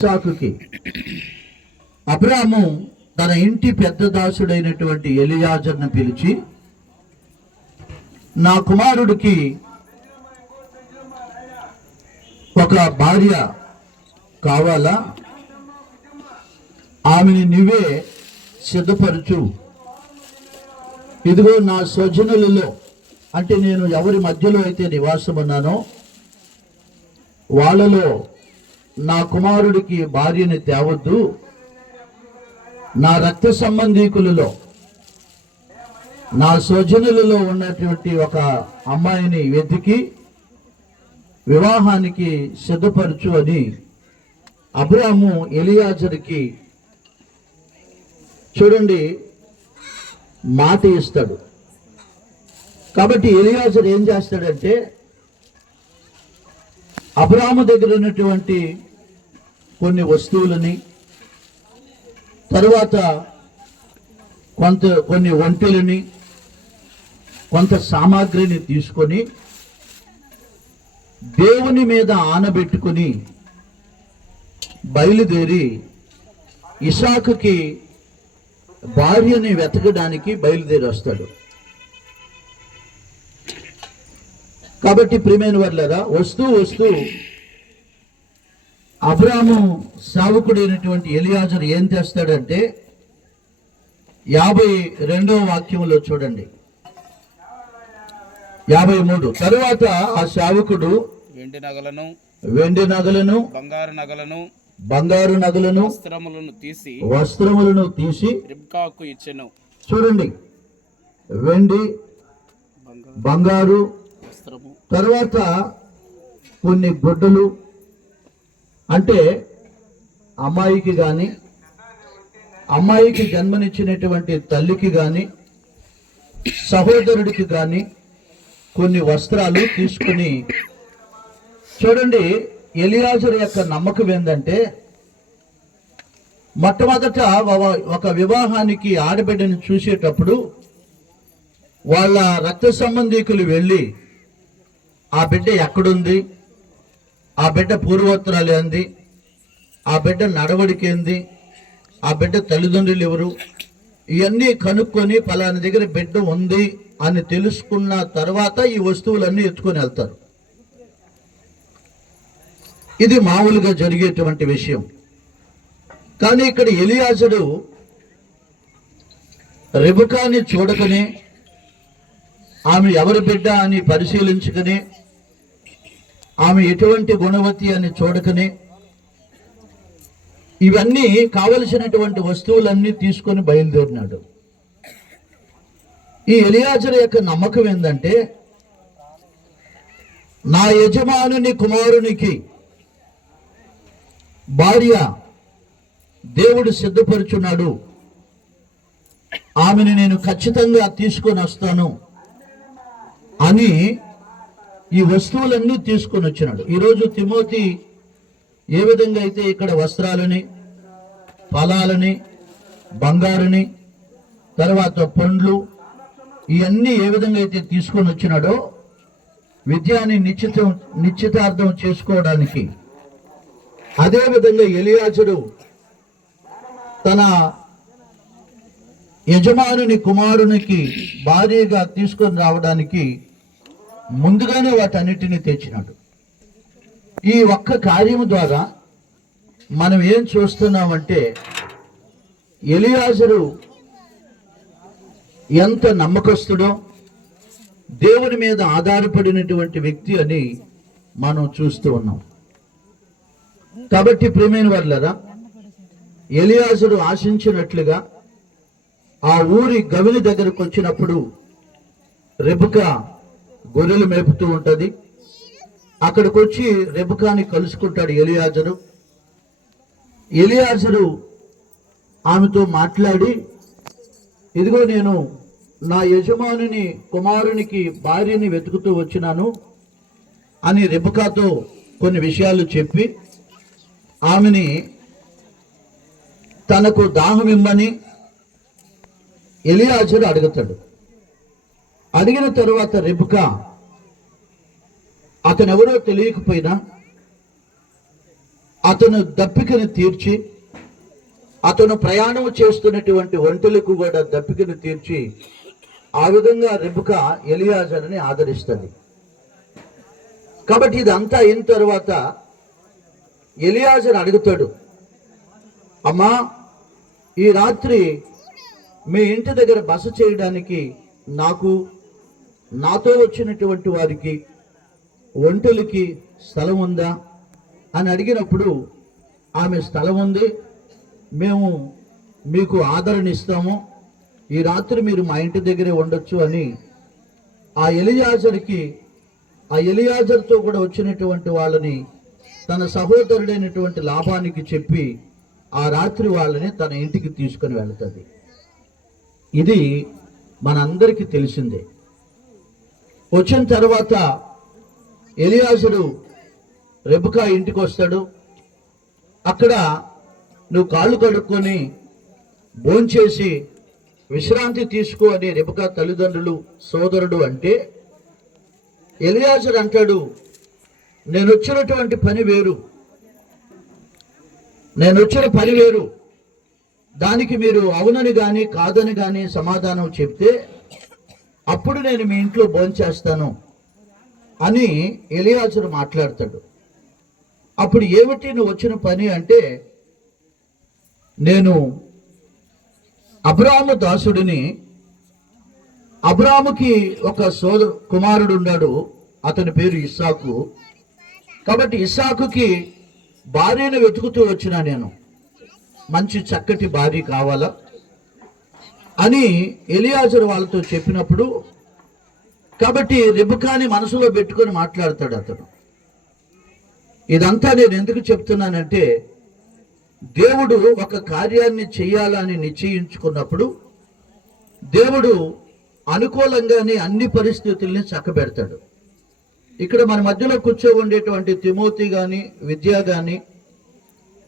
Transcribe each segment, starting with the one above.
ఇస్సాకుకి అబ్రాహాము తన ఇంటి పెద్ద దాసుడైనటువంటి ఎలియాజర్ను పిలిచి, నా కుమారుడికి ఒక భార్య కావాలా, ఆమెని నువ్వే సిద్ధపరచు. ఇదిగో నా స్వజనులలో, అంటే నేను ఎవరి మధ్యలో అయితే నివాసం ఉన్నానో వాళ్ళలో నా కుమారుడికి భార్యని తేవద్దు, నా రక్త సంబంధీకులలో నా స్వజనులలో ఉన్నటువంటి ఒక అమ్మాయిని వెతికి వివాహానికి సిద్ధపరచు అని అబ్రాహాము ఎలియాజరుకి చూడండి మాట ఇస్తాడు. కాబట్టి ఎలియాజరు ఏం చేస్తాడంటే, అబ్రాహాము దగ్గర ఉన్నటువంటి కొన్ని వస్తువులని, తరువాత కొన్ని ఒంటెలని, కొంత సామాగ్రిని తీసుకొని దేవుని మీద ఆనబెట్టుకుని బయలుదేరి ఇస్సాకుకి భార్యని వెతకడానికి బయలుదేరి వస్తాడు. కాబట్టి ప్రియమైన వారులారా, వస్తూ అబ్రాహాము సేవకుడైనటువంటి ఎలియాజరు ఏం చేస్తాడంటే 52వ వాక్యంలో చూడండి, 53. తరువాత ఆ సేవకుడు వెండి నగలను బంగారు నగలను వస్త్రములను తీసి రిబ్కాకు ఇచ్చెను. చూడండి, వెండి బంగారు, తర్వాత కొన్ని గుడ్డలు, అంటే అమ్మాయికి కానీ అమ్మాయికి జన్మనిచ్చినటువంటి తల్లికి కానీ సహోదరుడికి కానీ కొన్ని వస్త్రాలు తీసుకుని, చూడండి ఎలియాజరు యొక్క నమ్మకం ఏంటంటే, మొట్టమొదట ఒక వివాహానికి ఆడబిడ్డను చూసేటప్పుడు వాళ్ళ రక్త సంబంధీకులు వెళ్ళి ఆ బిడ్డ ఎక్కడుంది, ఆ బిడ్డ పూర్వోత్తరాలు ఏంది, ఆ బిడ్డ నడవడికి ఏంది, ఆ బిడ్డ తల్లిదండ్రులు ఎవరు, ఇవన్నీ కనుక్కొని పలానా దగ్గర బిడ్డ ఉంది అని తెలుసుకున్న తర్వాత ఈ వస్తువులన్నీ ఎత్తుకొని వెళ్తారు. ఇది మామూలుగా జరిగేటువంటి విషయం. కానీ ఇక్కడ ఎలియాజరు రెబెకాని చూడకనే, ఆమె ఎవరి బిడ్డ అని పరిశీలించుకుని, ఆమె ఎటువంటి గుణవతి అని చూడకనే, ఇవన్నీ కావలసినటువంటి వస్తువులన్నీ తీసుకొని బయలుదేరినాడు. ఈ ఎలియాజరు యొక్క నమ్మకం ఏంటంటే, నా యజమానుని కుమారునికి భార్య దేవుడు సిద్ధపరుచున్నాడు, ఆమెను నేను ఖచ్చితంగా తీసుకొని వస్తాను అని ఈ వస్తువులన్నీ తీసుకొని వచ్చినాడు. ఈరోజు తిమోతి ఏ విధంగా అయితే ఇక్కడ వస్త్రాలని, ఫలాలని, బంగారుని, తర్వాత పండ్లు, ఇవన్నీ ఏ విధంగా అయితే తీసుకొని వచ్చినాడో విద్యాన్ని నిశ్చితార్థం చేసుకోవడానికి, అదేవిధంగా ఎలియాజరు తన యజమానుని కుమారునికి భార్యగా తీసుకొని రావడానికి ముందుగానే వాటన్నిటినీ తెచ్చినాడు. ఈ ఒక్క కార్యము ద్వారా మనం ఏం చూస్తున్నామంటే, ఎలియాజరు ఎంత నమ్మకస్తుడో, దేవుని మీద ఆధారపడినటువంటి వ్యక్తి అని మనం చూస్తూ ఉన్నాం. కాబట్టి ప్రియమైన వారులారా, ఎలియాజరు ఆశించినట్లుగా ఆ ఊరి గవిని దగ్గరకు వచ్చినప్పుడు రెబెకా గొర్రెలు మేపుతూ ఉంటది. అక్కడికి వచ్చి రెబెకాని కలుసుకుంటాడు ఎలియాజరు. ఎలియాజరు ఆమెతో మాట్లాడి, ఇదిగో నేను నా యజమానుని కుమారునికి భార్యని వెతుకుతూ వచ్చినాను అని రెబెకాతో కొన్ని విషయాలు చెప్పి, ఆమెని తనకు దాహం ఇమ్మని ఎలియాజరు అడుగుతాడు. అడిగిన తరువాత రెబెకా అతనెవరో తెలియకపోయినా అతను దప్పికను తీర్చి, అతను ప్రయాణం చేస్తున్నటువంటి ఒంటెలకు కూడా దప్పికను తీర్చి, ఆ విధంగా రెబెకా ఎలియాజరుని ఆదరిస్తుంది. కాబట్టి ఇదంతా అయిన తర్వాత ఎలియాజరు అడుగుతాడు, అమ్మా, ఈ రాత్రి మీ ఇంటి దగ్గర బస చేయడానికి నాకు, నాతో వచ్చినటువంటి వారికి, ఒంటెలకి స్థలం ఉందా అని అడిగినప్పుడు, ఆమె స్థలం ఉంది, మేము మీకు ఆదరణ ఇస్తాము, ఈ రాత్రి మీరు మా ఇంటి దగ్గరే ఉండొచ్చు అని ఆ ఎలియాజరుతో కూడా వచ్చినటువంటి వాళ్ళని తన సహోదరుడైనటువంటి లాబానికి చెప్పి ఆ రాత్రి వాళ్ళని తన ఇంటికి తీసుకొని వెళ్తుంది. ఇది మనందరికీ తెలిసిందే. వచ్చిన తర్వాత ఎలియాజరు రెబెకా ఇంటికి వస్తాడు. అక్కడ నువ్వు కాళ్ళు కడుక్కొని భోంచేసి విశ్రాంతి తీసుకో అని రెబెకా తల్లిదండ్రులు, సోదరుడు అంటే, ఎలియాజరు అంటాడు, నేను వచ్చిన పని వేరు, దానికి మీరు అవునని కానీ కాదని కానీ సమాధానం చెప్తే అప్పుడు నేను మీ ఇంట్లో భోంచేస్తాను అని ఎలియాజరు మాట్లాడతాడు. అప్పుడు ఏమిటి నువ్వు వచ్చిన పని అంటే, నేను అబ్రాము దాసుడిని, అబ్రాముకి ఒక కుమారుడు ఉన్నాడు, అతని పేరు ఇస్సాకు. కాబట్టి ఇస్సాకుకి భార్యను వెతుకుతూ వచ్చిన నేను, మంచి చక్కటి భార్య కావాలా అని ఎలియాజరు వాళ్ళతో చెప్పినప్పుడు, కాబట్టి రెబెకాని మనసులో పెట్టుకొని మాట్లాడతాడు అతను. ఇదంతా నేను ఎందుకు చెప్తున్నానంటే, దేవుడు ఒక కార్యాన్ని చేయాలని నిశ్చయించుకున్నప్పుడు దేవుడు అనుకూలంగానే అన్ని పరిస్థితుల్ని చక్కబెడతాడు. ఇక్కడ మన మధ్యలో ఉండేటువంటి తిమోతి కానీ, విద్య కానీ,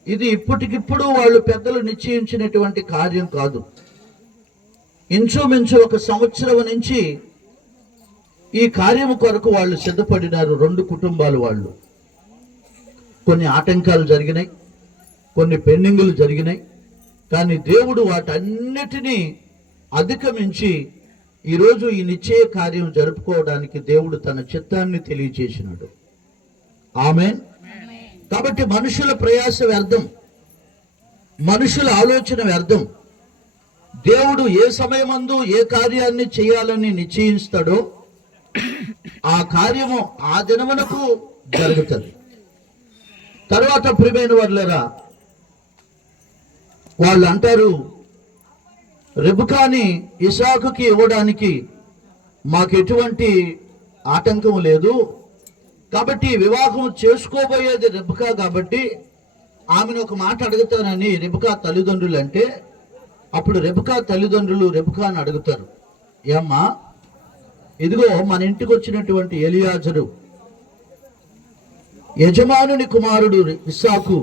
ఇది ఇప్పటికిప్పుడు వాళ్ళు పెద్దలు నిశ్చయించినటువంటి కార్యం కాదు. ఇంచుమించు 1 సంవత్సరం నుంచి ఈ కార్యము కొరకు వాళ్ళు సిద్ధపడినారు. 2 కుటుంబాలు వాళ్ళు. కొన్ని ఆటంకాలు జరిగినాయి, కొన్ని పెండింగులు జరిగినాయి, కానీ దేవుడు వాటన్నిటినీ అధిగమించి ఈరోజు ఈ నిశ్చయ కార్యం జరుపుకోవడానికి దేవుడు తన చిత్తాన్ని తెలియజేసినాడు. ఆమేన్. కాబట్టి మనుషుల ప్రయాస వ్యర్థం, మనుషుల ఆలోచన వ్యర్థం. దేవుడు ఏ సమయమందు ఏ కార్యాన్ని చేయాలని నిశ్చయిస్తాడో ఆ కార్యము ఆ దినమునకు జరుగుతుంది. తర్వాత ప్రియమైన వారులారా, వాళ్ళు అంటారు, రెబెకాని ఇస్సాకుకి ఇవ్వడానికి మాకు ఎటువంటి ఆటంకం లేదు, కాబట్టి వివాహం చేసుకోబోయేది రెబెకా కాబట్టి ఆమెను ఒక మాట అడుగుతానని రెబెకా తల్లిదండ్రులు అంటే, అప్పుడు రెబెకా తల్లిదండ్రులు రెబెకాను అడుగుతారు, ఏమ్మా, ఇదిగో మన ఇంటికి వచ్చినటువంటి ఎలియాజరు యజమానుని కుమారుడు ఇస్సాకు,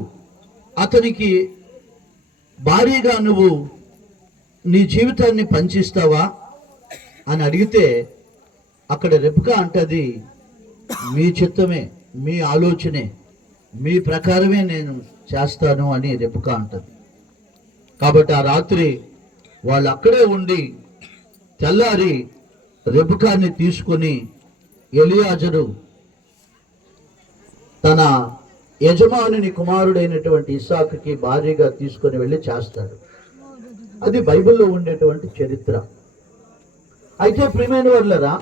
అతనికి భార్యగా నువ్వు నీ జీవితాన్ని పంచిస్తావా అని అడిగితే, అక్కడ రెబెకా అంటది, మీ చిత్తమే, మీ ఆలోచనే, మీ ప్రకారమే నేను చేస్తాను అని రెబెకా అంటది. కాబట్టి ఆ రాత్రి వాళ్ళు అక్కడే ఉండి తెల్లారి రెబెకాని తీసుకొని ఎలియాజరు తన యజమానుని కుమారుడైనటువంటి ఇస్సాకుకి భార్యగా తీసుకొని వెళ్ళి చేస్తాడు. అది బైబిల్లో ఉండేటువంటి చరిత్ర. అయితే ప్రియమైన వారులారా,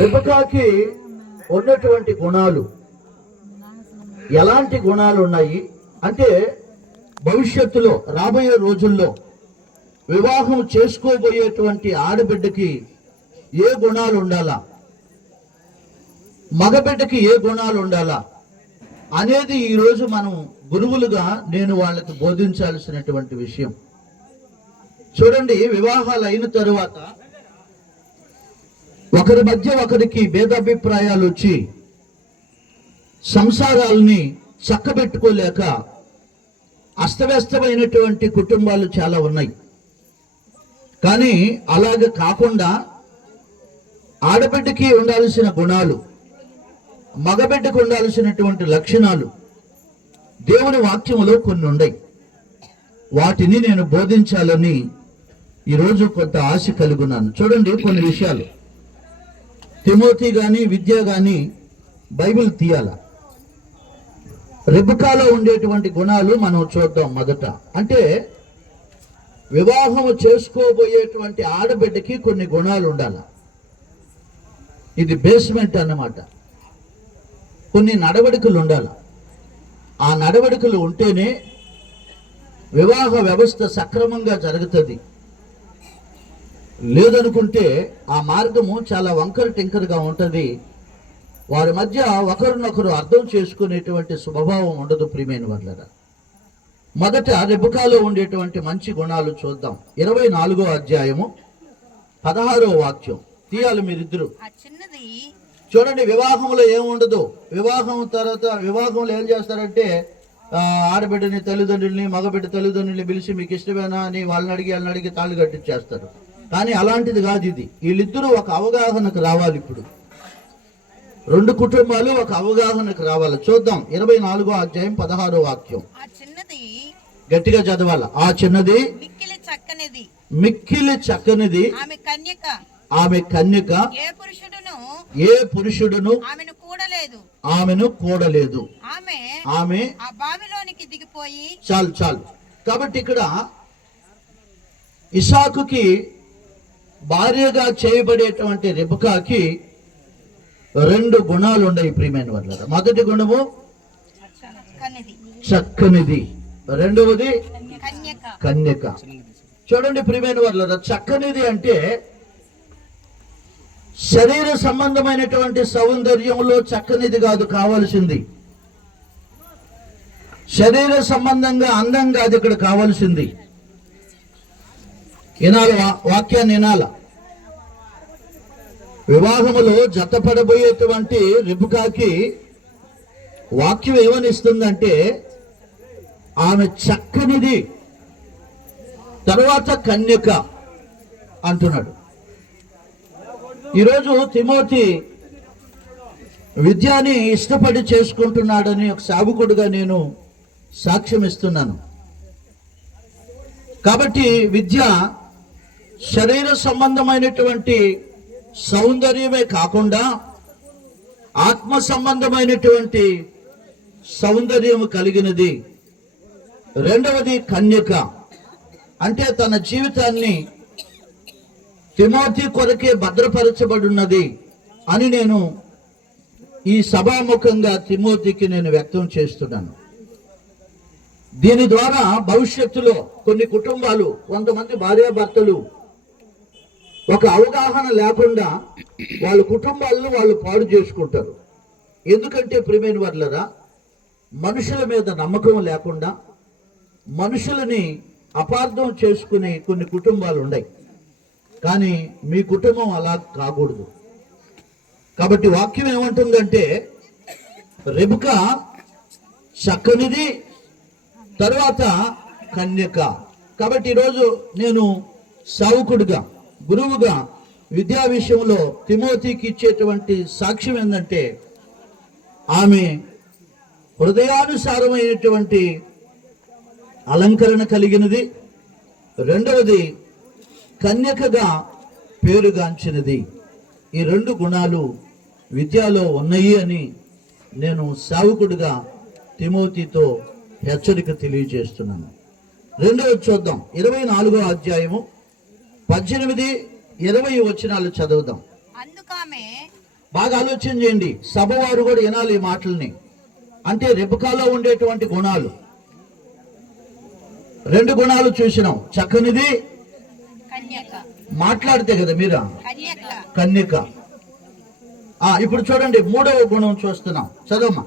రెబెకాకి ఉన్నటువంటి గుణాలు, ఎలాంటి గుణాలు ఉన్నాయి అంటే, భవిష్యత్తులో రాబోయే రోజుల్లో వివాహం చేసుకోబోయేటువంటి ఆడబిడ్డకి ఏ గుణాలు ఉండాలా, మగబిడ్డకి ఏ గుణాలు ఉండాలా అనేది ఈరోజు మనం గురువులుగా నేను వాళ్ళకి బోధించాల్సినటువంటి విషయం. చూడండి, వివాహాలు అయిన తరువాత ఒకరి మధ్య ఒకరికి భేదాభిప్రాయాలు వచ్చి సంసారాలని చక్కబెట్టుకోలేక అస్తవ్యస్తమైనటువంటి కుటుంబాలు చాలా ఉన్నాయి. కానీ అలాగ కాకుండా ఆడబిడ్డకి ఉండాల్సిన గుణాలు, మగబిడ్డకు ఉండాల్సినటువంటి లక్షణాలు దేవుని వాక్యములో కొన్ని ఉన్నాయి. వాటిని నేను బోధించాలని ఈరోజు కొంత ఆశ కలుగున్నాను. చూడండి, కొన్ని విషయాలు తిమోతి గాని విద్య గాని బైబిల్ తీయాల. రెబెకాలో ఉండేటువంటి గుణాలు మనం చూద్దాం. మొదట అంటే వివాహము చేసుకోబోయేటువంటి ఆడబిడ్డకి కొన్ని గుణాలు ఉండాలి. ఇది బేస్మెంట్ అన్నమాట. కొన్ని నడవడికలు ఉండాలి. ఆ నడవడికలు ఉంటేనే వివాహ వ్యవస్థ సక్రమంగా జరుగుతుంది. లేదనుకుంటే ఆ మార్గము చాలా వంకర టింకరగా ఉంటుంది. వారి మధ్య ఒకరినొకరు అర్థం చేసుకునేటువంటి స్వభావం ఉండదు. ప్రియమైన వాళ్ళరా, మొదట రెబెకాలో ఉండేటువంటి మంచి గుణాలు చూద్దాం. 24వ అధ్యాయము 16వ వాక్యం తీయాలి మీరిద్దరు. చూడండి, వివాహంలో ఏముండదు. వివాహం తర్వాత వివాహంలో ఏం చేస్తారంటే ఆడబిడ్డని తల్లిదండ్రుల్ని మగబిడ్డ తల్లిదండ్రుల్ని పిలిచి మీకు ఇష్టమేనా అని వాళ్ళని అడిగి తాళి కట్టించేస్తారు. కానీ అలాంటిది కాదు ఇది. వీళ్ళిద్దరూ ఒక అవగాహనకు రావాలి. ఇప్పుడు రెండు కుటుంబాలు ఒక అవగాహనకు రావాలి. చూద్దాం 24వ అధ్యాయం 16వ వాక్యం. గట్టిగా చదవాలి. ఆ చిన్నది మిక్కిలి చక్కనిది ఆమె కన్యక ఏ పురుషుడును ఆమెను కూడలేదు. ఆమె చాలు. కాబట్టి ఇక్కడ ఇసాకుకి భార్యగా చేయబడేటువంటి రెబెకాకి రెండు గుణాలు ఉన్నాయి. ప్రియమైన వాళ్ళ, మొదటి గుణము చక్కనిది, రెండవది కన్యక. చూడండి ప్రియమైన వాళ్ళ, చక్కనిది అంటే శరీర సంబంధమైనటువంటి సౌందర్యంలో చక్కనిది కాదు కావాల్సింది. శరీర సంబంధంగా అందం కాదు ఇక్కడ కావాల్సింది. వినాల వాక్యాన్ని వినాల. వివాహములో జతపడబోయేటువంటి రెబెకాకి వాక్యం ఏమనిస్తుందంటే ఆమె చక్కనిది, తర్వాత కన్యక అంటున్నాడు. ఈరోజు తిమోతి విద్యని ఇష్టపడి చేసుకుంటున్నాడని ఒక సేవకుడుగా నేను సాక్ష్యం ఇస్తున్నాను. కాబట్టి విద్య శరీర సంబంధమైనటువంటి సౌందర్యమే కాకుండా ఆత్మ సంబంధమైనటువంటి సౌందర్యము కలిగినది. రెండవది కన్యక అంటే తన జీవితాన్ని తిమోతి కొరకే భద్రపరచబడున్నది అని నేను ఈ సభాముఖంగా తిమోతికి నేను వ్యక్తం చేస్తున్నాను. దీని ద్వారా భవిష్యత్తులో కొన్ని కుటుంబాలు, కొంతమంది భార్యాభర్తలు ఒక అవగాహన లేకుండా వాళ్ళ కుటుంబాలను వాళ్ళు పాడు చేసుకుంటారు. ఎందుకంటే ప్రియమైన వాళ్ళరా, మనుషుల మీద నమ్మకం లేకుండా మనుషులని అపార్థం చేసుకునే కొన్ని కుటుంబాలు ఉన్నాయి. కానీ మీ కుటుంబం అలా కాకూడదు. కాబట్టి వాక్యం ఏమంటుందంటే రెబెకా చక్కనిది, తర్వాత కన్యక. కాబట్టి ఈరోజు నేను సేవకుడిగా, గురువుగా విద్యా విషయంలో తిమోతికి ఇచ్చేటువంటి సాక్ష్యం ఏంటంటే ఆమె హృదయానుసారమైనటువంటి అలంకరణ కలిగినది, రెండవది కన్యకగా పేరుగాంచినది. ఈ రెండు గుణాలు విద్యలో ఉన్నాయి అని నేను సేవకుడిగా తిమోతితో హెచ్చరిక తెలియజేస్తున్నాను. రెండవది చూద్దాం. 24వ అధ్యాయము 18, 20 వచనాలు చదువుదాం. బాగా ఆలోచన చేయండి. సభ వారు కూడా వినాలి ఈ మాటల్ని. అంటే రెబెకాలో ఉండేటువంటి గుణాలు, రెండు గుణాలు చూసినాం. చక్కనిది మాట్లాడితే కదా మీరు కన్యక. ఇప్పుడు చూడండి, మూడవ గుణం చూస్తున్నాం. చదవమ్మా.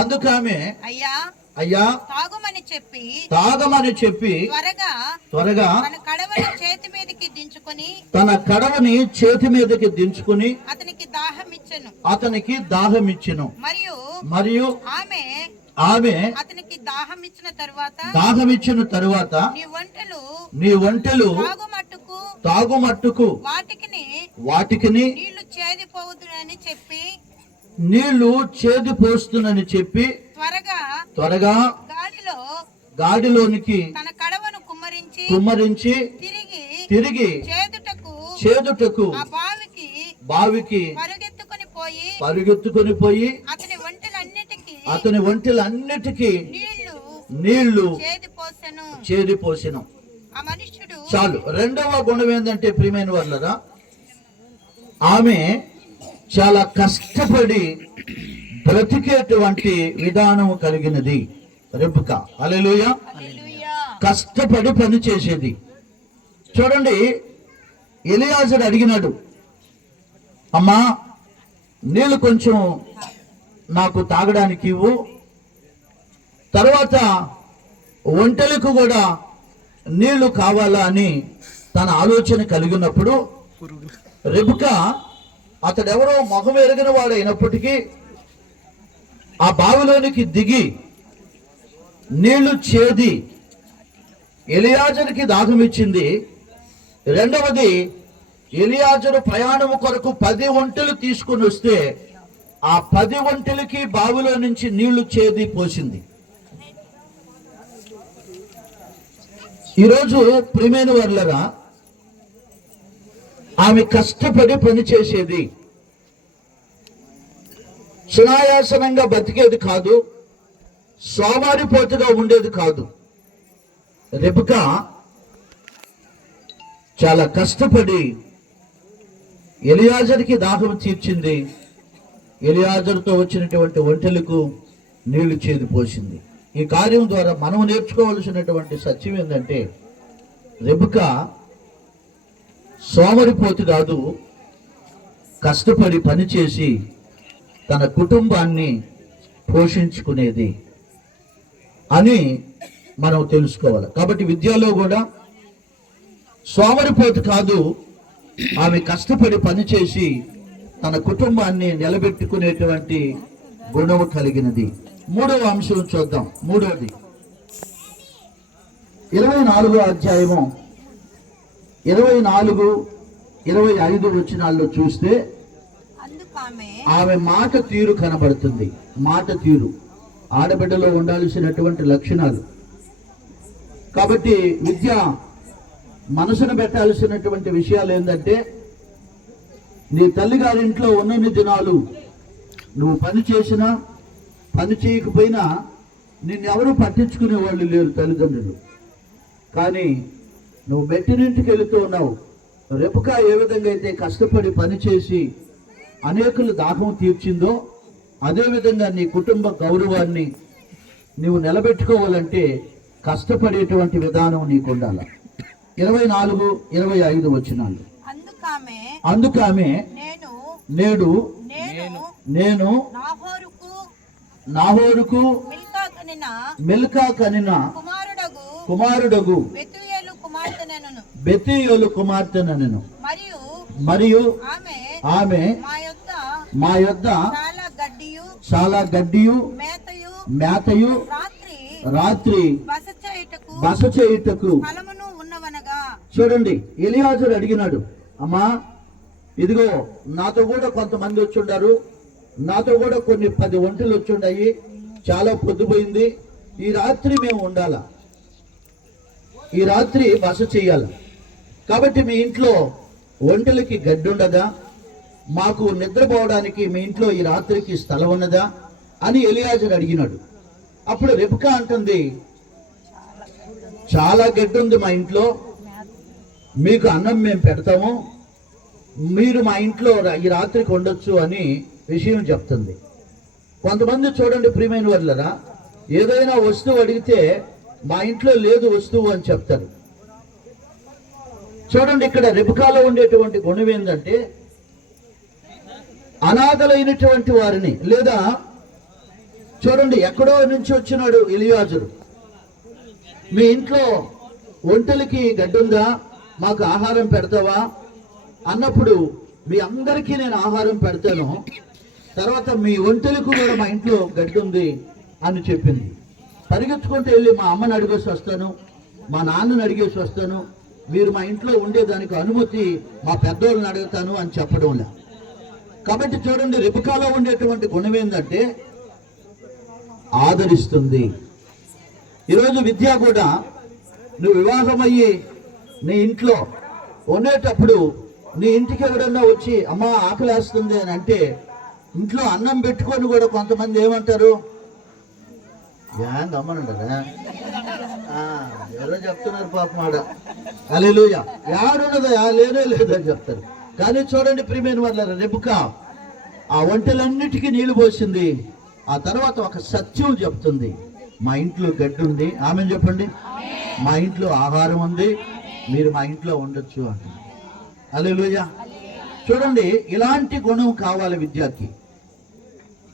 అందుకామె అయ్యా తాగమని చెప్పి త్వరగా తన కడవని చేతి మీదకి దించుకుని అతనికి దాహం ఇచ్చెను. మరియు ఆమె అతనికి దాహం ఇచ్చిన తరువాత నీ ఒంటెలు తాగుమట్టుకు వాటికిని నీళ్లు చేదిపోస్తుందని చెప్పి త్వరగా గాడిలోనికి తన కడవను కుమ్మరించి తిరిగి చేదుటకు బావికి పరుగెత్తుకొని పోయి అతని ఒంటెలన్నిటికీ నీళ్లు చేదిపోసెను. చాలు. రెండవ గుణం ఏంటంటే ప్రియమైన వాళ్ళరా, ఆమె చాలా కష్టపడి బ్రతికేటువంటి విధానం కలిగినది రెబెకా. హల్లెలూయా. కష్టపడి పని చేసేది. చూడండి, ఎలియాజరు అడిగినాడు, అమ్మా నీళ్ళు కొంచెం నాకు తాగడానికి ఇవ్వు, తర్వాత ఒంటెలకు కూడా నీళ్లు కావాలా అని తన ఆలోచన కలిగినప్పుడు రెబెకా అతడెవరో మొహం ఎరగిన వాడు అయినప్పటికీ ఆ బావిలోనికి దిగి నీళ్లు చేది ఎలియాజరుకి దాహం ఇచ్చింది. రెండవది, ఎలియాజరు ప్రయాణము కొరకు 10 ఒంటెలు తీసుకుని వస్తే ఆ 10 ఒంటెలకి బావిలో నుంచి నీళ్లు చేది పోసింది. ఈరోజు ప్రియమైన వాళ్ళరా, ఆమె కష్టపడి పని చేసేది, సునాయాసనంగా బతికేది కాదు, సోమారిపోతుగా ఉండేది కాదు. రెబెకా చాలా కష్టపడి ఎలియాజరుకి దాహం తీర్చింది. ఎలియాజరుతో వచ్చినటువంటి ఒంటెలకు నీళ్లు చేది పోసింది. ఈ కార్యం ద్వారా మనం నేర్చుకోవలసినటువంటి సత్యం ఏంటంటే, రెబెకా సోమరిపోతు కాదు, కష్టపడి పనిచేసి తన కుటుంబాన్ని పోషించుకునేది అని మనం తెలుసుకోవాలి. కాబట్టి విద్యలో కూడా సోమరిపోతు కాదు, ఆమె కష్టపడి పనిచేసి తన కుటుంబాన్ని నిలబెట్టుకునేటువంటి గుణము కలిగినది. మూడవ అంశం చూద్దాం. మూడవది 24వ అధ్యాయము 24-25 వచనాల్లో చూస్తే ఆమె మాట తీరు కనబడుతుంది. మాట తీరు ఆడబిడ్డలో ఉండాల్సినటువంటి లక్షణాలు. కాబట్టి విద్య మనసును పెట్టాల్సినటువంటి విషయాలు ఏంటంటే, నీ తల్లిగారింట్లో ఉన్నన్ని దినాలు నువ్వు పని చేసినా పని చేయకపోయినా నిన్నెవరూ పట్టించుకునే వాళ్ళు లేరు తల్లిదండ్రులు. కానీ నువ్వు మెట్టినింటికి వెళుతూ ఉన్నావు. రెబెకా ఏ విధంగా అయితే కష్టపడి పనిచేసి అనేకులు దాహం తీర్చిందో, అదేవిధంగా నీ కుటుంబ గౌరవాన్ని నువ్వు నిలబెట్టుకోవాలంటే కష్టపడేటువంటి విధానం నీకు ఉండాలి. 24-25 వచనాలు. అందుకామె నేడు నేను నాహోరుకు మిల్కా కనిన కుమారుడగు బెతూయేలు కుమార్తెనను మరియు ఆమె మా యొద్ద చాలా గడ్డియు మేతయు రాత్రి బస చేయుటకు. చూడండి, ఎలియాజరు అడిగినాడు, అమ్మా ఇదిగో నాతో కూడా కొంతమంది వచ్చుండారు, నాతో కూడా కొన్ని 10 ఒంటెలు వచ్చుండాయి, చాలా పొద్దుపోయింది, ఈ రాత్రి మేము ఉండాలా, ఈ రాత్రి బస చెయ్యాలి, కాబట్టి మీ ఇంట్లో ఒంటెలకి గడ్డి ఉండదా, మాకు నిద్రపోవడానికి మీ ఇంట్లో ఈ రాత్రికి స్థలం ఉన్నదా అని ఎలియాజరు అడిగినాడు. అప్పుడు రెబెకా అంటుంది, చాలా గడ్డి ఉంది మా ఇంట్లో, మీకు అన్నం మేము పెడతాము, మీరు మా ఇంట్లో ఈ రాత్రికి ఉండొచ్చు అని విషయం చెప్తుంది. కొంతమంది చూడండి ప్రియమైన వాళ్ళరా, ఏదైనా వస్తువు అడిగితే మా ఇంట్లో లేదు వస్తువు అని చెప్తారు. చూడండి, ఇక్కడ రెబెకాలో ఉండేటువంటి గుణం ఏంటంటే, అనాథలైనటువంటి వారిని, లేదా చూడండి ఎక్కడో నుంచి వచ్చినాడు ఎలియాజరు, మీ ఇంట్లో ఒంటెలకి గడ్డుందా, మాకు ఆహారం పెడతావా అన్నప్పుడు, మీ అందరికీ నేను ఆహారం పెడతాను, తర్వాత మీ ఒంటెలకు కూడా మా ఇంట్లో గడ్డి ఉంది అని చెప్పింది. పరిగెత్తుకుంటూ వెళ్ళి మా అమ్మని అడిగేసి వస్తాను, మా నాన్నని అడిగేసి వస్తాను, మీరు మా ఇంట్లో ఉండేదానికి అనుమతి మా పెద్దోళ్ళని అడుగుతాను అని చెప్పడంలే. కాబట్టి చూడండి, రెబెకాలో ఉండేటువంటి గుణం ఏంటంటే, ఆదరిస్తుంది. ఈరోజు విద్య కూడా నువ్వు వివాహమయ్యి నీ ఇంట్లో ఉండేటప్పుడు నీ ఇంటికి ఎవడన్నా వచ్చి అమ్మ ఆకలేస్తుంది అని అంటే ఇంట్లో అన్నం పెట్టుకొని కూడా కొంతమంది ఏమంటారు, యాంగ్ అమ్మనంటారా, ఎవరో చెప్తున్నారు పాపం ఆడ హల్లెలూయా, యాడున్నదా లేనే లేదని చెప్తారు. కానీ చూడండి ప్రియమైన వాళ్ళ రెబెకా ఆ ఒంటెలన్నిటికీ నీళ్లు పోసింది. ఆ తర్వాత ఒక సత్యం చెప్తుంది, మా ఇంట్లో గడ్డి ఉంది, ఆమె చెప్పండి, మా ఇంట్లో ఆహారం ఉంది, మీరు మా ఇంట్లో ఉండొచ్చు అంటుంది. హల్లెలూయా. చూడండి ఇలాంటి గుణం కావాలి విద్యకి.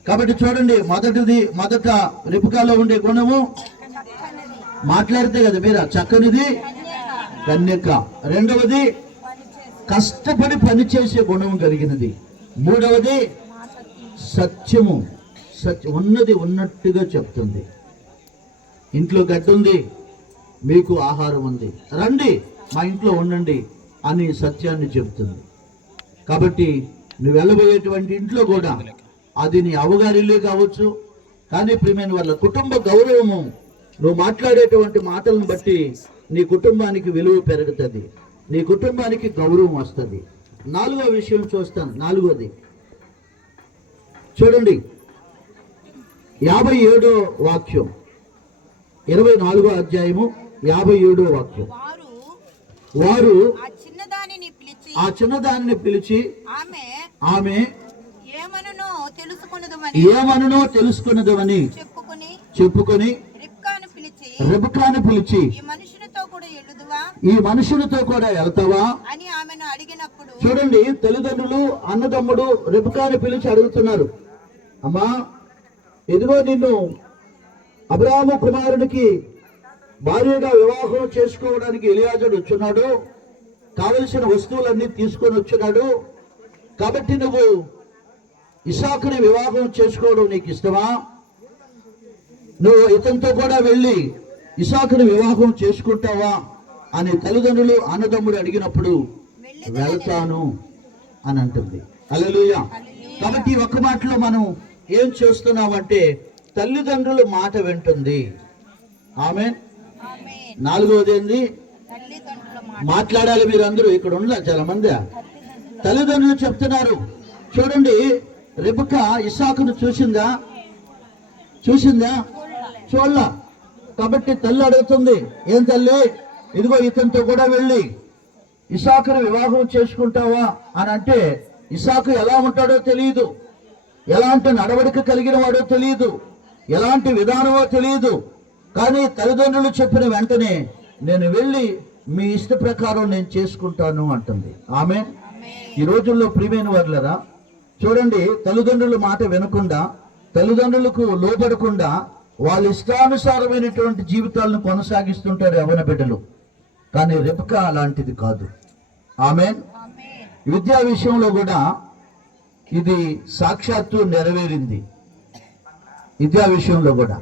కాబట్టి చూడండి మొదట రెబెకాలో ఉండే గుణము మాట్లాడితే కదా మీరు చక్కనిది కన్యక. రెండవది కష్టపడి పనిచేసే గుణం కలిగినది. మూడవది సత్యము, ఉన్నది ఉన్నట్టుగా చెప్తుంది. ఇంట్లో గడ్డి ఉంది, మీకు ఆహారం ఉంది, రండి మా ఇంట్లో ఉండండి అని సత్యాన్ని చెప్తుంది. కాబట్టి నువ్వు వెళ్ళబోయేటువంటి ఇంట్లో కూడా అది నీ అవగారిలే కావచ్చు, కానీ ప్రియమైన వాళ్ళ కుటుంబ గౌరవము, నువ్వు మాట్లాడేటువంటి మాటలను బట్టి నీ కుటుంబానికి విలువ పెరుగుతుంది, నీ కుటుంబానికి గౌరవం వస్తుంది. నాలుగో విషయం చూస్తాను. నాలుగోది చూడండి 57వ వాక్యం, 24వ అధ్యాయము 57వ వాక్యం. వారు ఆ చిన్నదానిని పిలిచి ఆమె ఏమనునో తెలుసుకున్నదమని చెప్పుకొని రెబెకాను పిలిచి ఈ మనుషులతో కూడా వెళ్తావా అని ఆమెను అడిగినప్పుడు, చూడండి తల్లిదండ్రులు అన్నదమ్ముడు రెబెకాను పిలిచి అడుగుతున్నారు, అమ్మా ఇదిగో నిన్ను అబ్రాహాము కుమారునికి భార్యగా వివాహం చేసుకోవడానికి ఎలియాజరు వచ్చున్నాడు, కావలసిన వస్తువులన్నీ తీసుకొని వచ్చున్నాడు, కాబట్టి నువ్వు ఇసాకుని వివాహం చేసుకోవడం నీకు ఇష్టమా? నువ్వు ఇతనితో కూడా వెళ్ళి ఇసాకుని వివాహం చేసుకుంటావా అని తల్లిదండ్రులు అన్నదమ్ముడు అడిగినప్పుడు వెళ్తాను అని అంటుంది. హల్లెలూయా. కాబట్టి ఒక్క మాటలో మనం ఏం చేస్తున్నామంటే తల్లిదండ్రుల మాట వింటుంది. ఆమేన్. నాలుగోది ఏంది? మాట్లాడాలి. మీరు అందరూ ఇక్కడ ఉండలే చాలా మంది. తల్లిదండ్రులు చెప్తున్నారు. చూడండి రెబెకా ఇస్సాకును చూసిందా? చూడలా. కాబట్టి తల్లి అడుగుతుంది, ఏం తల్లి, ఇదిగో ఇతనితో కూడా వెళ్ళి ఇస్సాకును వివాహం చేసుకుంటావా అని అంటే ఇస్సాకు ఎలా ఉంటాడో తెలియదు, ఎలాంటి నడవడిక కలిగిన వాడో తెలియదు, ఎలాంటి విధానమో తెలియదు. కానీ తల్లిదండ్రులు చెప్పిన వెంటనే నేను వెళ్ళి మీ ఇష్ట ప్రకారం నేను చేసుకుంటాను అంటుంది. ఆమె ఈ రోజుల్లో ప్రియమైన వారులరా, చూడండి తల్లిదండ్రుల మాట వినకుండా, తల్లిదండ్రులకు లోబడకుండా వాళ్ళ ఇష్టానుసారమైనటువంటి జీవితాలను కొనసాగిస్తుంటారు యవ్వన బిడ్డలు. కానీ రెబెకా అలాంటిది కాదు. ఆమేన్. విద్యా విషయంలో కూడా ఇది సాక్షాత్తు నెరవేరింది. విద్యా విషయంలో కూడా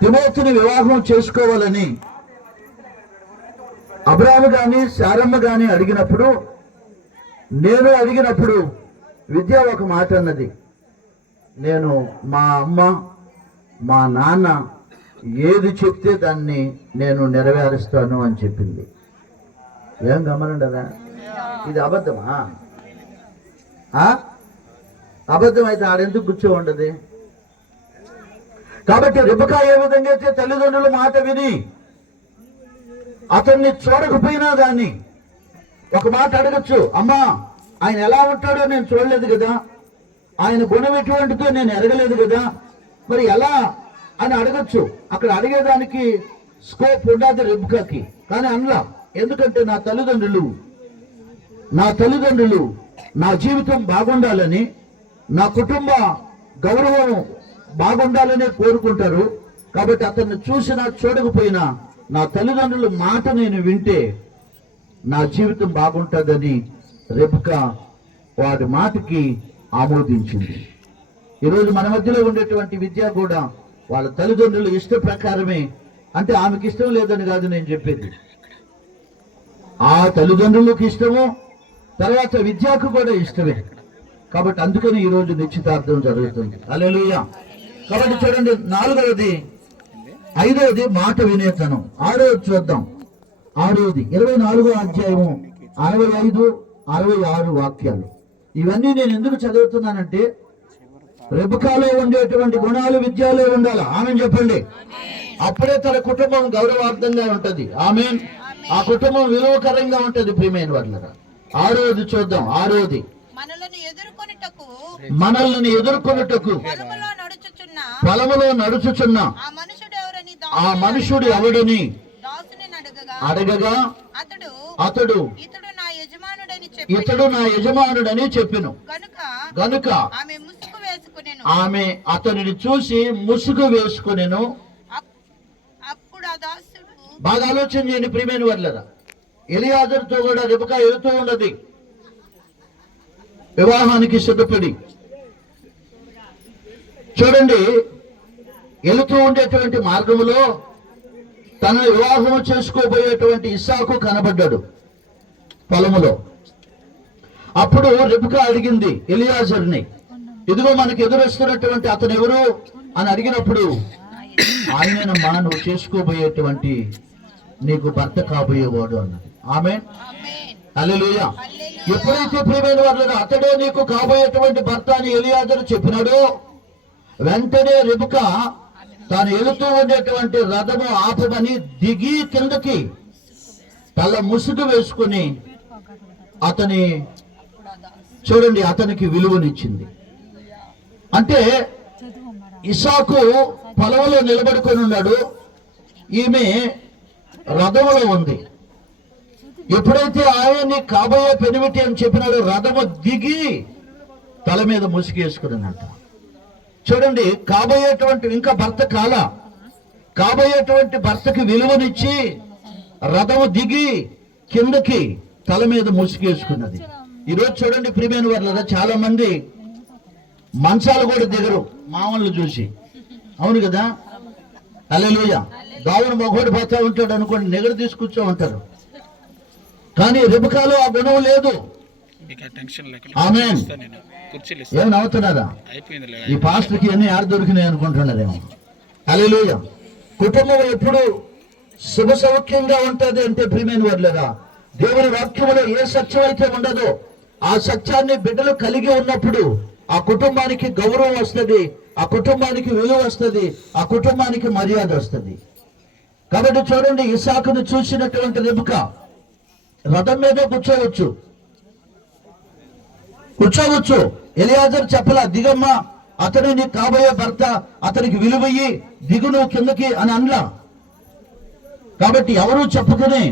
తిమోతిని వివాహం చేసుకోవాలని అబ్రాహాము గాని శారమ్మ గాని అడిగినప్పుడు, నేను అడిగినప్పుడు విద్య ఒక మాట అన్నది, నేను మా అమ్మ మా నాన్న ఏది చెప్తే దాన్ని నేను నెరవేరుస్తాను అని చెప్పింది. ఏం గమనండరా, ఇది అబద్ధమా? అబద్ధం అయితే ఆడెందుకు కూర్చో ఉండదు. కాబట్టి రెబెకా ఏ విధంగా అయితే తల్లిదండ్రుల మాట విని అతన్ని చూడకపోయినా దాన్ని ఒక మాట అడగచ్చు, అమ్మా ఆయన ఎలా ఉంటాడో నేను చూడలేదు కదా, ఆయన గుణం ఎటువంటిదో నేను ఎరగలేదు కదా, మరి ఎలా అని అడగచ్చు. అక్కడ అడిగేదానికి స్కోప్ ఉండదు రెబెకాకి. కానీ అనలా. ఎందుకంటే నా తల్లిదండ్రులు నా జీవితం బాగుండాలని, నా కుటుంబ గౌరవం బాగుండాలని కోరుకుంటారు. కాబట్టి అతన్ని చూసినా చూడకపోయినా నా తల్లిదండ్రుల మాట నేను వింటే నా జీవితం బాగుంటుందని రెబెకా వాడి మాటకి ఆమోదించింది. ఈరోజు మన మధ్యలో ఉండేటువంటి విద్య కూడా వాళ్ళ తల్లిదండ్రుల ఇష్ట ప్రకారమే. అంటే ఆమెకి ఇష్టం లేదని కాదు నేను చెప్పేది, ఆ తల్లిదండ్రులకు ఇష్టము, తర్వాత విద్యకు కూడా ఇష్టమే. కాబట్టి అందుకని ఈరోజు నిశ్చితార్థం జరుగుతుంది. హల్లెలూయా. కాబట్టి చూడండి, 4వది 5వది మాట వినేతనం. 6వది చూద్దాం. 6వది 24వ అధ్యాయము 65, 66 వాక్యాలు. ఇవన్నీ నేను ఎందుకు చదువుతున్నానంటే రెబెకాలో ఉండేటువంటి గుణాలు విద్యలో ఉండాలి. ఆమెన్ చెప్పండి. అప్పుడే తన కుటుంబం గౌరవార్థంగా ఉంటది. ఆమెన్. ఆ కుటుంబం విలువకరంగా ఉంటది. ప్రియమైన వాళ్ళరా, 6వది చూద్దాం. 6వది మనల్ని ఎదుర్కొనుటకు పొలములో నడుచుచున్న ఆ మనుషుడు ఎవడని అడగగా అతడు ఇతడు నా యజమానుడని చెప్పెను. గనుక ఆమె అతనిని చూసి ముసుగు వేసుకునేను. బాగా ఆలోచన చేయండి ప్రియమైన వాళ్ళరా. ఎలియాజరుతో కూడా రెబెకా వెళుతూ ఉన్నది వివాహానికి సిద్ధపడి. చూడండి, వెళుతూ ఉండేటువంటి మార్గంలో తన వివాహం చేసుకోబోయేటువంటి ఇస్సాకు కనబడ్డాడు పొలములో. అప్పుడు రెబెకా అడిగింది ఎలియాజర్ని, ఇదిగో మనకు ఎదురొస్తున్నటువంటి అతను ఎవరు అని అడిగినప్పుడు, ఆయననమ్మా నువ్వు చేసుకోబోయేటువంటి నీకు భర్త కాబోయేవాడు అన్నది. ఆమేన్. హల్లెలూయా. ఎప్పుడైతే ప్రియమైన వాళ్ళు అతడే నీకు కాబోయేటువంటి భర్త అని ఎలియాజరు చెప్పినాడో, వెంటనే రెబెకా తాను వెళుతూ ఉండేటువంటి రథము ఆపమని దిగి కిందకి తల ముసుగు వేసుకుని అతనికి విలువనిచ్చింది. అంటే ఇస్సాకు పొలంలో నిలబడుకొని ఉన్నాడు, ఈమె రథములో ఉంది. ఎప్పుడైతే ఆయన్ని కాబోయే పెనిమిటి అని చెప్పినాడో రథము దిగి తల మీద ముసుగేసుకున్నట్ట. చూడండి, కాబోయేటువంటి ఇంకా భర్త కాబోయేటువంటి భర్తకి విలువనిచ్చి రథము దిగి కిందకి తల మీద ముసుగేసుకున్నది. ఈరోజు చూడండి ప్రియమైన వాళ్ళ చాలా మంది మంచాలు కూడా దిగరు మామూలు చూసి. అవును కదా? హల్లెలూయా. దావును మగోడు పోతా ఉంటాడు అనుకోండి, నెగరు తీసుకొచ్చా ఉంటారు. కానీ రెబెకాలో ఆ గుణం లేదు. ఆమేన్. ఏమని అవుతున్నారా? ఈ పాస్టర్కి అన్ని ఆడ దొరికినాయి అనుకుంటున్నారేమో. హల్లెలూయా. కుటుంబం ఎప్పుడు శుభ సౌఖ్యంగా ఉంటది అంటే ప్రియమైన వాళ్ళరా, దేవుని వాక్యంలో ఏ సత్యం అయితే ఉండదో ఆ సత్యాన్ని బిడ్డలు కలిగి ఉన్నప్పుడు ఆ కుటుంబానికి గౌరవం వస్తుంది, ఆ కుటుంబానికి విలువ వస్తుంది, ఆ కుటుంబానికి మర్యాద వస్తుంది. కాబట్టి చూడండి, ఇస్సాకును చూసినటువంటి రెబెకా రథం మీద కూర్చోవచ్చు. ఎలియాజరు చెప్పలా, దిగమ్మా అతను నీకు కాబోయే భర్త, అతనికి విలువయ్యి దిగు నువ్వు కిందకి అని అనలా. కాబట్టి ఎవరు చెప్పుకుని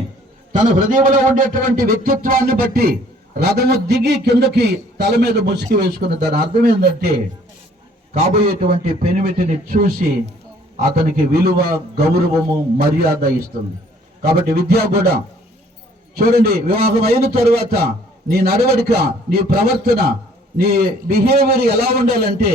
తన హృదయంలో ఉండేటువంటి వ్యక్తిత్వాన్ని బట్టి రథము దిగి కిందకి తల మీద ముసుగు వేసుకున్న దాని అర్థం ఏంటంటే కాబోయేటువంటి పెనిమిటిని చూసి అతనికి విలువ, గౌరవము, మర్యాద ఇస్తుంది. కాబట్టి విద్య కూడా చూడండి, వివాహం అయిన తరువాత నీ నడవడిక, నీ ప్రవర్తన, నీ బిహేవియర్ ఎలా ఉండాలంటే,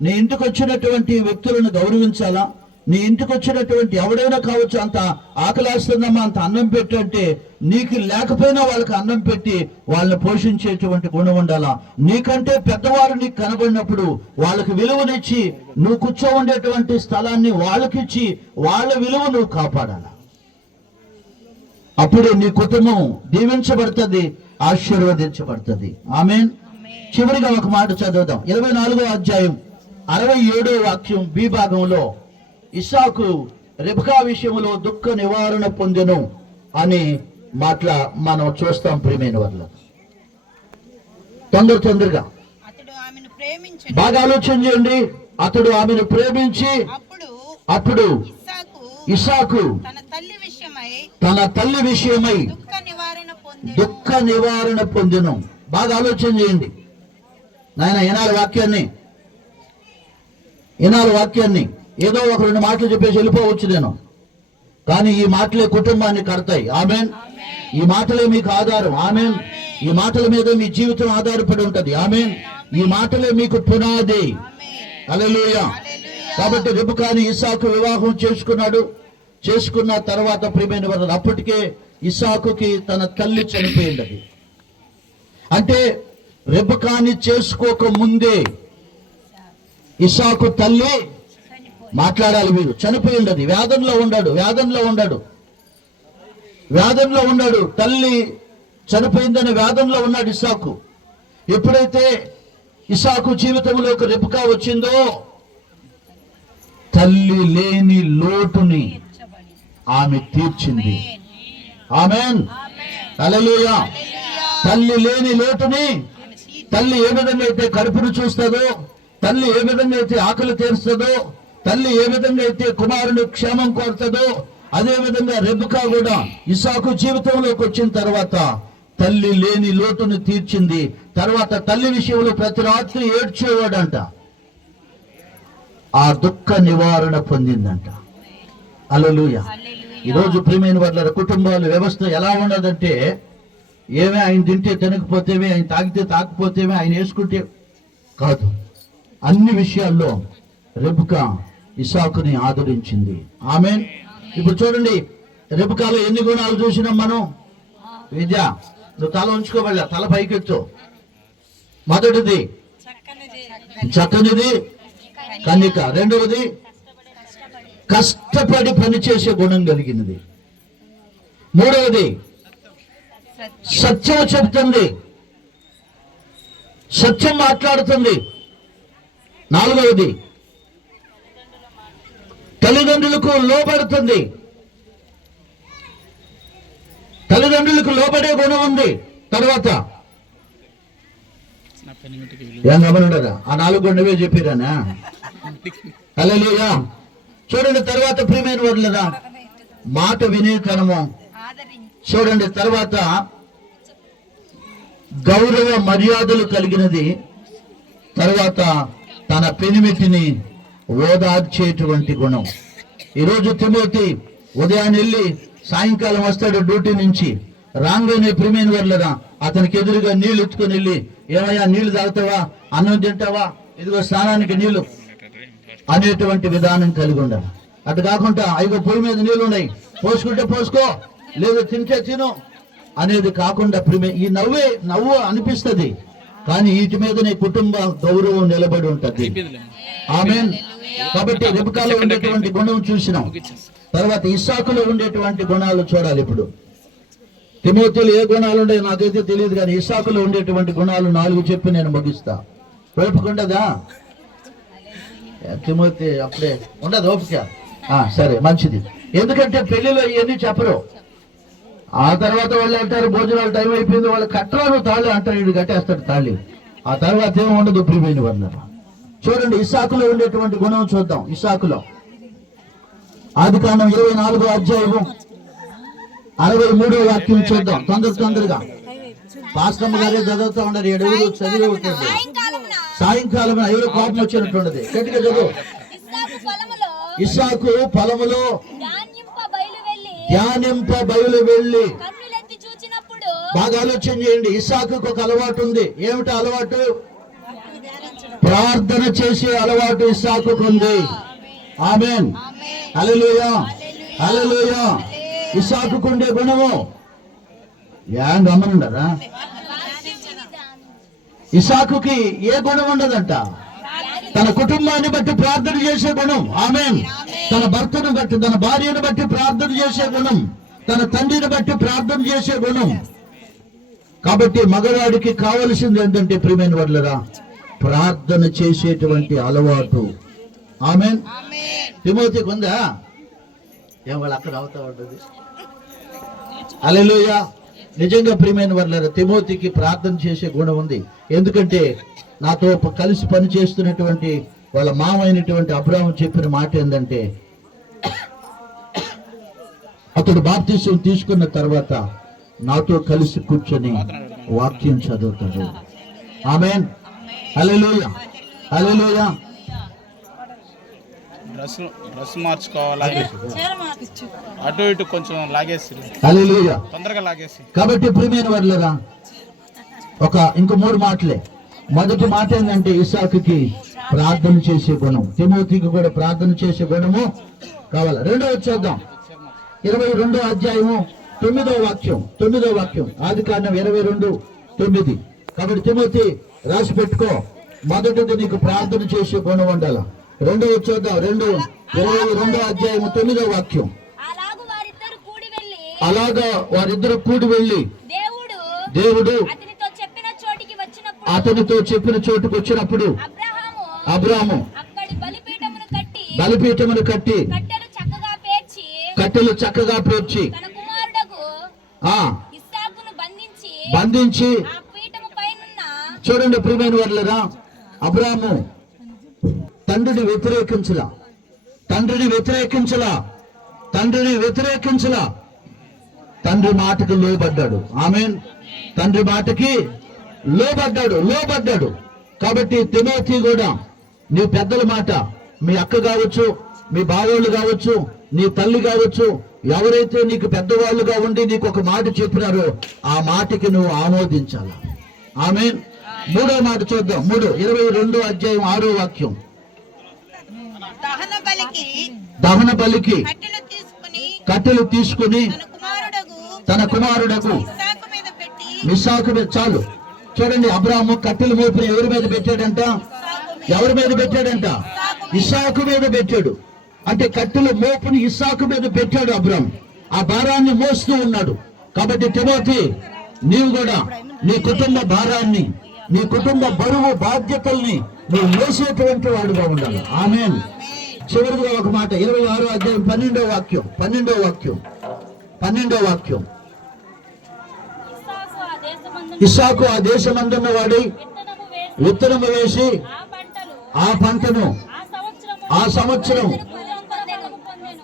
నీ ఇంటికి వచ్చినటువంటి వ్యక్తులను గౌరవించాలా. నీ ఇంటికి వచ్చినటువంటి ఎవడైనా కావచ్చు, అంత ఆకలేస్తుందమ్మా అంత అన్నం పెట్టు అంటే నీకు లేకపోయినా వాళ్ళకి అన్నం పెట్టి వాళ్ళని పోషించేటువంటి గుణం ఉండాలా. నీకంటే పెద్దవారు నీకు కనబడినప్పుడు వాళ్ళకి విలువనిచ్చి నువ్వు కూర్చో ఉండేటువంటి స్థలాన్ని వాళ్ళకిచ్చి వాళ్ళ విలువ నువ్వు కాపాడాలా. అప్పుడే నీ కుటుంబం దీవించబడుతుంది, ఆశీర్వదించబడుతుంది. ఆమేన్. చివరిగా ఒక మాట చదువుదాం. 24వ అధ్యాయం 67వ వాక్యం బి భాగంలో, ఇస్సాకు రెబెకా విషయంలో దుఃఖ నివారణ పొందెను అని మనం చూస్తాం. ప్రియమైన వాళ్ళ తొందరగా బాగా ఆలోచన చేయండి. అతడు ఆమెను ప్రేమించి అప్పుడు ఇస్సాకు తన తల్లి విషయమై దుఃఖ నివారణ పొందెను. బాగా ఆలోచన చేయండి నాయన. ఈనాడు వాక్యాన్ని ఏదో ఒక 2 మాటలు చెప్పేసి వెళ్ళిపోవచ్చు నేను, కానీ ఈ మాటలే కుటుంబాన్ని కడతాయి. ఆమేన్. ఈ మాటలే మీకు ఆధారం. ఆమేన్. ఈ మాటల మీద మీ జీవితం ఆధారపడి ఉంటది. ఆమేన్. ఈ మాటలే మీకు పునాది. హల్లెలూయా. కాబట్టి రెబెకాని ఇస్సాకు వివాహం చేసుకున్న తర్వాత ప్రియమైన వారు, అప్పటికే ఇస్సాకుకి తన తల్లి చనిపోయింది. అంటే రెబెకాని చేసుకోక ముందే ఇస్సాకు తల్లి మాట్లాడాలి. వీరు చనిపోయి ఉండదు, వేదనలో ఉన్నాడు. తల్లి చనిపోయిందని వేదనలో ఉన్నాడు ఇస్సాకు. ఎప్పుడైతే ఇస్సాకు జీవితంలో ఒక రెబెకా వచ్చిందో, తల్లి లేని లోటుని ఆమె తీర్చింది. ఆమేన్, హల్లెలూయా. తల్లి లేని లోటుని, తల్లి ఏ విధంగా అయితే కడుపును చూస్తుందో, తల్లి ఏ విధంగా అయితే ఆకలి తీరుస్తుందో, తల్లి ఏ విధంగా అయితే కుమారుని క్షేమం కోరుతుందో, అదే విధంగా రెబెకా కూడా ఇస్సాకు జీవితంలోకి వచ్చిన తర్వాత తల్లి లేని లోటును తీర్చింది. తర్వాత తల్లి విషయంలో ప్రతి రాత్రి ఏడ్చేవాడంట, ఆ దుఃఖ నివారణ పొందిందంట. హల్లెలూయా. ఈరోజు ప్రియమైన వాళ్ళ కుటుంబాల వ్యవస్థ ఎలా ఉన్నదంటే, ఏమే ఆయన తింటే తినకపోతేమే, ఆయన తాగితే తాకపోతేమే, ఆయన వేసుకుంటే కాదు. అన్ని విషయాల్లో రెబెకా ఇస్సాకుని ఆదరించింది. ఆమేన్. ఇప్పుడు చూడండి, రెబెకాలో ఎన్ని గుణాలు చూసినాం మనం. విద్య, నువ్వు తల ఉంచుకోవాల, తల పైకెత్తు. మొదటిది చక్కనిది, కన్నిక. రెండవది కష్టపడి పనిచేసే గుణం కలిగినది. మూడవది సత్యం చెబుతుంది, సత్యం మాట్లాడుతుంది. నాలుగవది తల్లిదండ్రులకు లోబడుతుంది, తల్లిదండ్రులకు లోబడే గుణం ఉంది. తర్వాత ఏం గమనుడరా, ఆ 4 గుణవే చెప్పిరానా? హల్లెలూయా. చూడండి, తర్వాత ప్రియమైన వాళ్ళరా మాట వినేతనము. చూడండి, తర్వాత గౌరవ మర్యాదలు కలిగినది. తర్వాత తన పెనిమిటిని ఓదార్చేటువంటి గుణం. ఈరోజు తిమోతి ఉదయాన్నే వెళ్ళి సాయంకాలం వస్తాడు డ్యూటీ నుంచి. రాగానే ప్రియమైన వాళ్ళరా అతనికి ఎదురుగా నీళ్లు ఎత్తుకొని వెళ్ళి, ఏమయ్యా నీళ్లు తాగుతావా, అన్నం తింటావా, ఇదిగో స్నానానికి నీళ్లు అనేటువంటి విధానం కలిగి ఉండాలి. అటు కాకుండా అయ్యో పొయ్యి మీద నీళ్లు ఉన్నాయి, పోసుకుంటే పోసుకో, లేదు తింటే తిను అనేది కాకుండా ఈ నవ్వు అనిపిస్తుంది, కానీ వీటి మీద నీ కుటుంబ గౌరవం నిలబడి ఉంటది. ఆమేన్. కాబట్టి రెబెకాలో ఉండేటువంటి గుణం చూసినాం. తర్వాత ఇస్సాకులో ఉండేటువంటి గుణాలు చూడాలి. ఇప్పుడు తిమోతిలో ఏ గుణాలు ఉండే నాకైతే తెలియదు, కానీ ఇస్సాకులో ఉండేటువంటి గుణాలు 4 చెప్పి నేను ముగిస్తా. ఓపికండదా తిమోతి? అప్పుడే ఉండదు ఓపిక. సరే, మంచిది. ఎందుకంటే పెళ్లిలో ఇవన్నీ చెప్పరు. ఆ తర్వాత వాళ్ళు అంటారు భోజనాలు టైం అయిపోయింది, వాళ్ళు కట్టరాను తాళి అంటారు, వీడు కట్టేస్తాడు తాళి. ఆ తర్వాత ఏమో ఉండదు ప్రియమైన వాళ్ళ. చూడండి, ఇస్సాకులో ఉండేటువంటి గుణం చూద్దాం. ఇస్సాకులో ఆదికాండం 24వ అధ్యాయము 63వ వాక్యం చూద్దాం. తొందరగా పాస్టమ్మ గారే చదువుతూ ఉండరు, ఎడుగురు చదివి ఉంటుంది. సాయంకాలం ఎవరు కోపం వచ్చినట్టుండదు. గట్టిగా చదువు. ఇస్సాకు పొలములో ధ్యానింప బయలు వెళ్ళి. బాగా ఆలోచన చేయండి. ఇస్సాకు ఒక అలవాటు ఉంది. ఏమిటి అలవాటు? ప్రార్థన చేసే అలవాటు ఇస్సాకు ఉంది. ఆమేన్, హల్లెలూయా, హల్లెలూయా. ఇస్సాకు ఉండే గుణము ఏం గమనుండరా? ఇస్సాకుకి ఏ గుణం ఉండదంట? తన కుటుంబాన్ని బట్టి ప్రార్థన చేసే గుణం. ఆమేన్. తన భర్తను బట్టి, తన భార్యను బట్టి ప్రార్థన చేసే గుణం, తన తండ్రిని బట్టి ప్రార్థన చేసే గుణం. కాబట్టి మగవాడికి కావలసింది ఏంటంటే ప్రియమైన వాళ్ళరా, ప్రార్థన చేసేటువంటి అలవాటు. ఆమేన్. తిమోతికి ఉందా? ఏం వాళ్ళు అక్కడ అవుతా ఉంటుంది. హల్లెలూయా. నిజంగా ప్రియమైన వాళ్ళరా తిమోతికి ప్రార్థన చేసే గుణం ఉంది. ఎందుకంటే నాతో కలిసి పని చేస్తున్నటువంటి వాళ్ళ మామైనటువంటి అబ్రాహాము చెప్పిన మాట ఏంటంటే, అతడు బాప్తిసం తీసుకున్న తర్వాత నాతో కలిసి కూర్చొని వాక్యం చదువుతాడు. ఆమేన్, హల్లెలూయా, హల్లెలూయా. డ్రెస్ మార్చుకోవాలి, అటు ఇటు కొంచెం లాగేసి, హల్లెలూయా, తొందరగా లాగేసి. కాబట్టి ప్రియమైన వాళ్ళరా ఇంకో 3 మాటలే. మొదటి మాట ఏంటంటే ఇస్సాకుకి ప్రార్థన చేసే గుణం, తిమోతికి కూడా ప్రార్థన చేసే గుణము కావాలి. రెండవది చూద్దాం. 22వ అధ్యాయము 9వ వాక్యం. ఆదికాండం 22:9. కాబట్టి తిమోతి రాసి పెట్టుకో. మొదటిది నీకు ప్రార్థన చేసే గుణం ఉండాలి. రెండవది చూద్దాం. 22వ అధ్యాయము 9వ వాక్యం. అలాగు వారిద్దరు కూడి వెళ్ళి అలాగా వారిద్దరు కూడి వెళ్ళి దేవుడు అతనితో చెప్పిన చోటుకు వచ్చినప్పుడు అబ్రాహాము అక్కడి బలిపీఠమును కట్టి కట్టెలు చక్కగా పేర్చి తన కుమారుడగు ఇస్సాకును బంధించి ఆ పీఠము పైనున్న చూడండి ప్రియమైన వారులారా, అబ్రాహాము తండ్రిని వ్యతిరేకించలా తండ్రి మాటకు లోబడ్డాడు. ఆమేన్. తండ్రి మాటకి లోబడ్డాడు. కాబట్టి తిమోతి కూడా నీ పెద్దల మాట, మీ అక్క కావచ్చు, మీ బావోళ్ళు కావచ్చు, నీ తల్లి కావచ్చు, ఎవరైతే నీకు పెద్దవాళ్ళుగా ఉండి నీకు ఒక మాట చెప్పినారో ఆ మాటకి నువ్వు ఆమోదించాలి. ఆమేన్. 3వ మాట చూద్దాం. 22వ అధ్యాయం 6వ వాక్యం. దహన బలికి కట్టెలు తీసుకుని తన కుమారుడకు ఇస్సాకు మీద. చాలు చూడండి, అబ్రాహాము కట్టెలు మోపిన ఎవరి మీద పెట్టాడంట? ఇస్సాకు మీద పెట్టాడు. అంటే కట్టెలు మోపుని ఇస్సాకు మీద పెట్టాడు అబ్రాహాము. ఆ భారాన్ని మోస్తూ ఉన్నాడు. కాబట్టి తిమోతి, నీవు కూడా నీ కుటుంబ భారాన్ని, నీ కుటుంబ బరువు బాధ్యతల్ని నువ్వు మోసేటువంటి వాడుగా ఉండాలి. ఆమేన్. చివరిగా ఒక మాట, 26వ అధ్యాయం 12వ వాక్యం. ఇస్సాకు ఆ దేశమందున్న వాడి విత్తనము వేసి ఆ పంటను ఆ సంవత్సరం.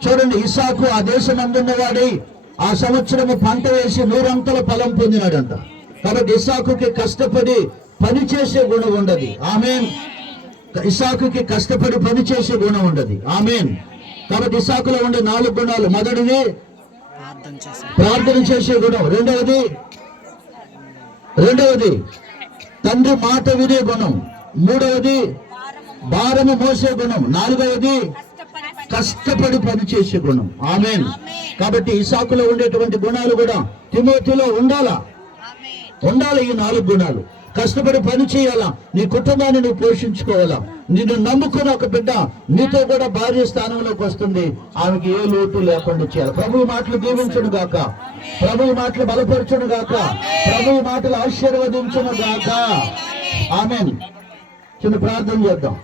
చూడండి, ఇస్సాకు ఆ దేశమందున్న వాడి ఆ సంవత్సరము పంట వేసి 100 ఫలం పొందినాడంట. కాబట్టి ఇస్సాకుకి కష్టపడి పని చేసే గుణం ఉండదు. ఆమేన్. ఇస్సాకుకి కష్టపడి పని చేసే గుణం ఉండదు. ఆమేన్. కాబట్టి ఇస్సాకులో ఉండే 4 గుణాలు. మొదటిది ప్రార్థన చేసే గుణం. రెండవది తండ్రి మాట వినే గుణం. 3వది భారము మోసే గుణం. 4వది కష్టపడి పని చేసే గుణం. ఆమేన్. కాబట్టి ఇస్సాకులో ఉండేటువంటి గుణాలు కూడా తిమోతిలో ఉండాలి. ఈ 4 గుణాలు. కష్టపడి పని చేయాలా, నీ కుటుంబాన్ని నువ్వు పోషించుకోవాలా. నిన్ను నమ్ముకున్న ఒక బిడ్డ నీతో కూడా భార్య స్థానంలోకి వస్తుంది. ఆమెకి ఏ లోటు లేకుండా చేయాలి. ప్రభువు మాటలు దీవించును గాక, ప్రభువు మాటలు బలపరచును గాక, ప్రభువు మాటలు ఆశీర్వదించును గాక. ఆమేన్. చిన్న ప్రార్థన చేద్దాం.